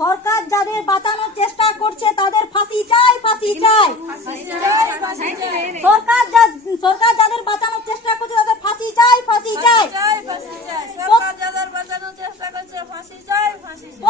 সরকার যাদের বাঁচানোর চেষ্টা করছে তাদের ফাঁসি চাই, ফাঁসি চাই। সরকার যাদের বাঁচানোর চেষ্টা করছে তাদের ফাঁসি চাই, ফাঁসি চাই। সরকার যাদের বাঁচানোর চেষ্টা করছে ফাঁসি চাই, ফাঁসি চাই।